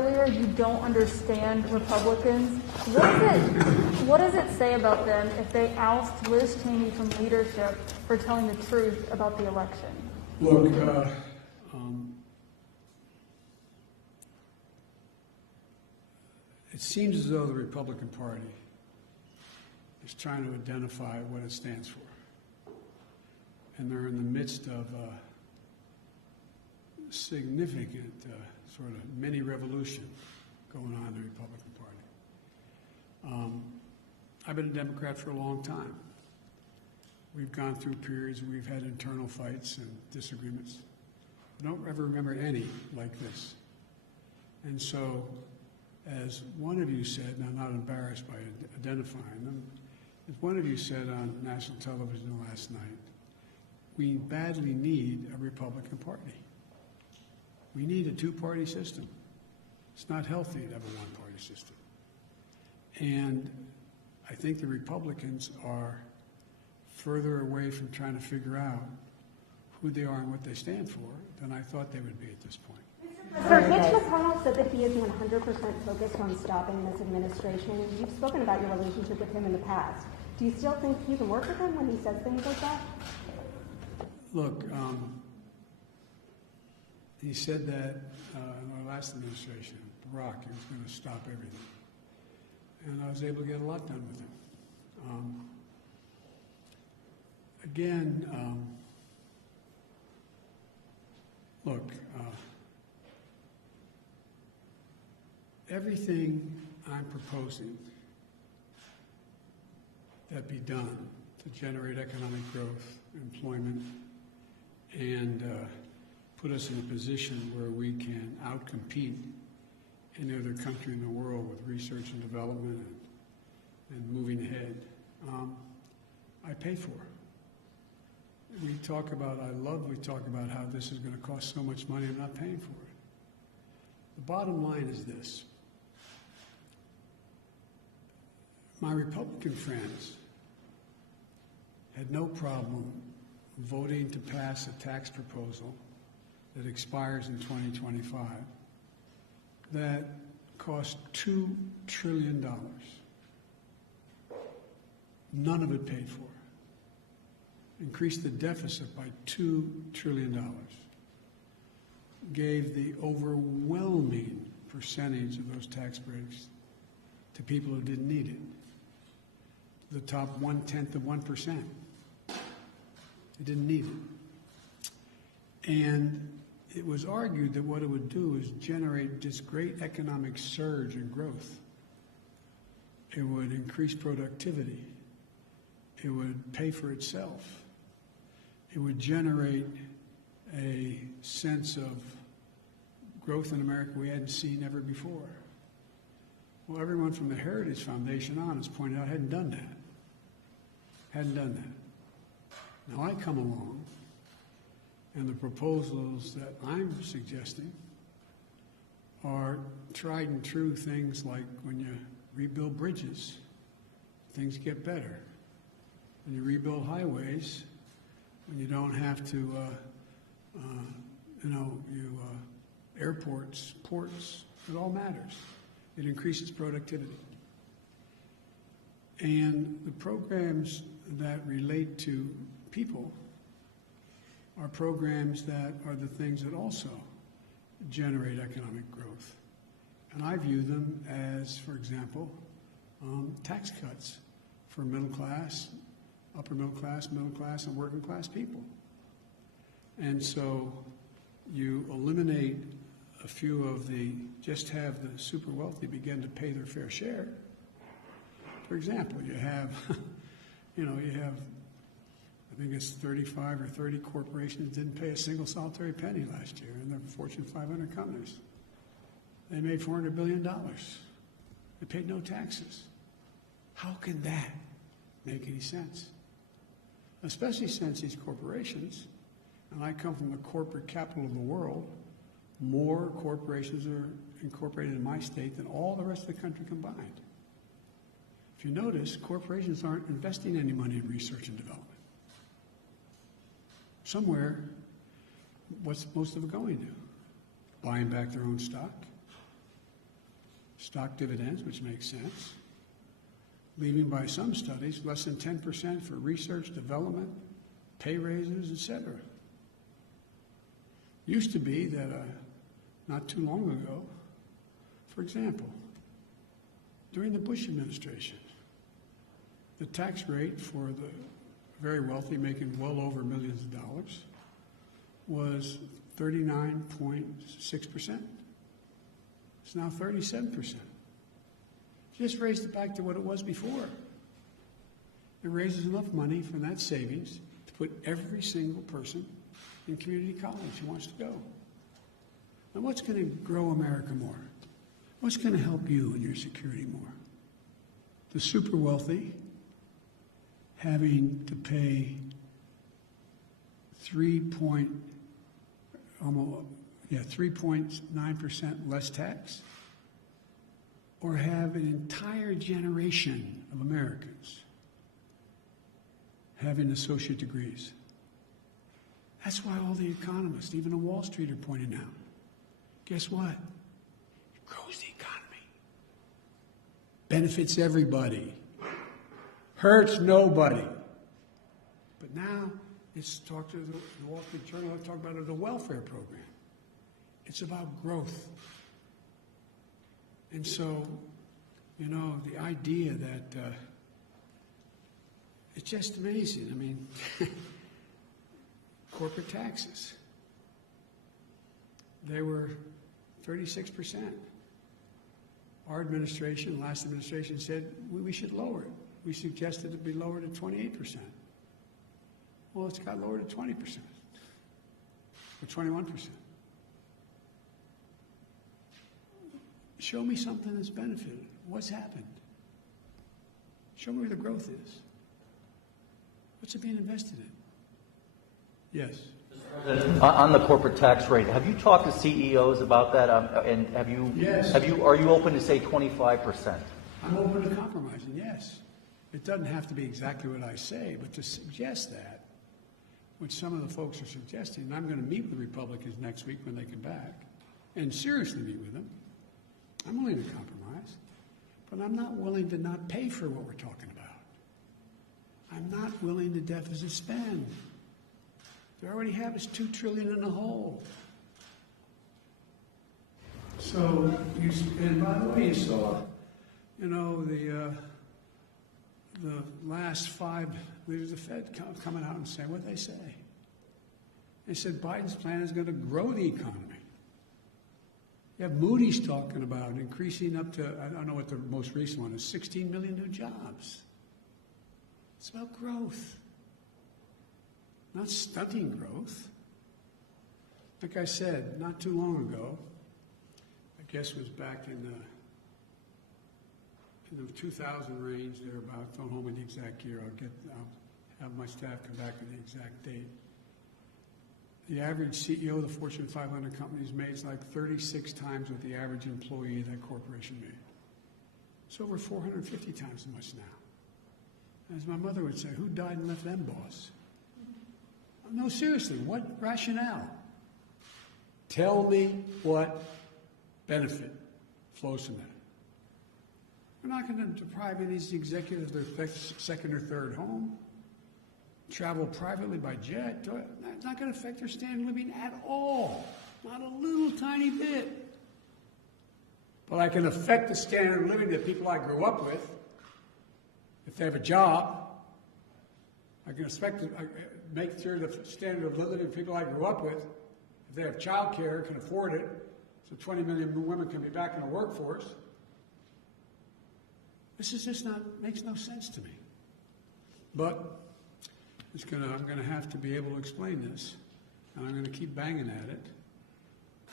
earlier you don't understand Republicans. What does it say about them if they oust Liz Cheney from leadership for telling the truth about the election? Look, it seems as though the Republican Party is trying to identify what it stands for. And they're in the midst of a significant sort of mini revolution going on in the Republican Party. I've been a Democrat for a long time. We've gone through periods where we've had internal fights and disagreements. I don't ever remember any like this. And so, as one of you said, and I'm not embarrassed by identifying them, as one of you said on national television last night, we badly need a Republican Party. We need a two-party system. It's not healthy to have a one-party system. And I think the Republicans are further away from trying to figure out who they are and what they stand for than I thought they would be at this point. Sir, Mitch McConnell said that he is 100% focused on stopping this administration. You've spoken about your relationship with him in the past. Do you still think you can work with him when he says things like that? Look, he said that in our last administration, Barack, he was going to stop everything. And I was able to get a lot done with him. Look, everything I'm proposing that be done to generate economic growth, employment, and put us in a position where we can outcompete any other country in the world with research and development and moving ahead, I pay for. We talk about how this is going to cost so much money. I'm not paying for it. The bottom line is this. My Republican friends had no problem voting to pass a tax proposal that expires in 2025 that cost $2 trillion. None of it paid for. Increased the deficit by $2 trillion. Gave the overwhelming percentage of those tax breaks to people who didn't need it. The top 0.1%. They didn't need it. And it was argued that what it would do is generate this great economic surge and growth. It would increase productivity. It would pay for itself. It would generate a sense of growth in America we hadn't seen ever before. Well, everyone from the Heritage Foundation on has pointed out hadn't done that. Hadn't done that. Now I come along, and the proposals that I'm suggesting are tried and true things like when you rebuild bridges, things get better. When you rebuild highways, when you don't have to, airports, ports, it all matters. It increases productivity. And the programs that relate to people are programs that are the things that also generate economic growth. And I view them as, for example, tax cuts for middle class, upper middle class, and working class people. And so you eliminate a few of the, just have the super wealthy begin to pay their fair share. For example, you have, I think it's 35 or 30 corporations didn't pay a single solitary penny last year in the Fortune 500 companies. They made $400 billion. They paid no taxes. How can that make any sense? Especially since these corporations, and I come from the corporate capital of the world, more corporations are incorporated in my state than all the rest of the country combined. If you notice, corporations aren't investing any money in research and development. Somewhere, what's most of it going to? Buying back their own stock, stock dividends, which makes sense, leaving by some studies less than 10% for research, development, pay raises, etc. Used to be that not too long ago, for example, during the Bush administration, the tax rate for the very wealthy making well over millions of dollars was 39.6%. It's now 37%. Just raised it back to what it was before. It raises enough money from that savings to put every single person in community college who wants to go. Now, what's going to grow America more? What's going to help you and your security more? The super wealthy having to pay 3.9% less tax, or have an entire generation of Americans having associate degrees. That's why all the economists, even on Wall Street, are pointing out, guess what? It grows the economy. Benefits everybody. Hurts nobody. But now it's talked to the Wall Street Journal, talk about it as a welfare program. It's about growth. And so, you know, the idea that it's just amazing. I mean, corporate taxes, they were 36%. Our administration, last administration, said we should lower it. We suggested it be lowered to 28%. Well, it's got lowered to 20%, or 21%. Show me something that's benefited. What's happened? Show me where the growth is. What's it being invested in? Yes. On the corporate tax rate, have you talked to CEOs about that? And have you? Yes. Are you open to say 25%? I'm open to compromising. Yes. It doesn't have to be exactly what I say, but to suggest that, which some of the folks are suggesting, and I'm going to meet with the Republicans next week when they come back, and seriously meet with them. I'm willing to compromise, but I'm not willing to not pay for what we're talking about. I'm not willing to deficit spend. They already have us $2 trillion in the hole. So, and by the way, you saw, you know, the last 5 leaders of the Fed coming out and saying what they say. They said Biden's plan is going to grow the economy. You have Moody's talking about increasing up to, I don't know what the most recent one is, 16 million new jobs. It's about growth, not stunting growth. Like I said, not too long ago, I guess it was back in the 2000 range, thereabouts. Don't hold me the exact year. I'll have my staff come back with the exact date. The average CEO of the Fortune 500 companies makes like 36 times what the average employee of that corporation made. It's over 450 times as much now. As my mother would say, who died and left them boss? No, seriously, what rationale? Tell me what benefit flows from that. We're not going to deprive any of these executives of their second or third home, travel privately by jet. It's not going to affect their standard of living at all. Not a little tiny bit. But I can affect the standard of living that people I grew up with. If they have a job, I can make sure the standard of living of people I grew up with, if they have child care, can afford it, so 20 million women can be back in the workforce. This is just makes no sense to me. But I'm going to have to be able to explain this, and I'm going to keep banging at it.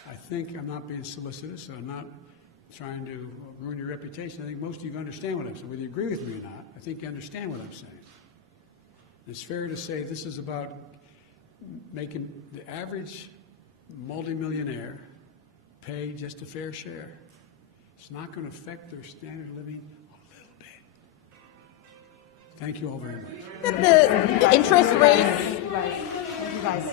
I think I'm not being solicitous, so I'm not trying to ruin your reputation. I think most of you understand what I'm saying. Whether you agree with me or not, I think you understand what I'm saying. It's fair to say this is about making the average multimillionaire pay just a fair share. It's not going to affect their standard of living a little bit. Thank you all very much. The interest rates. You guys.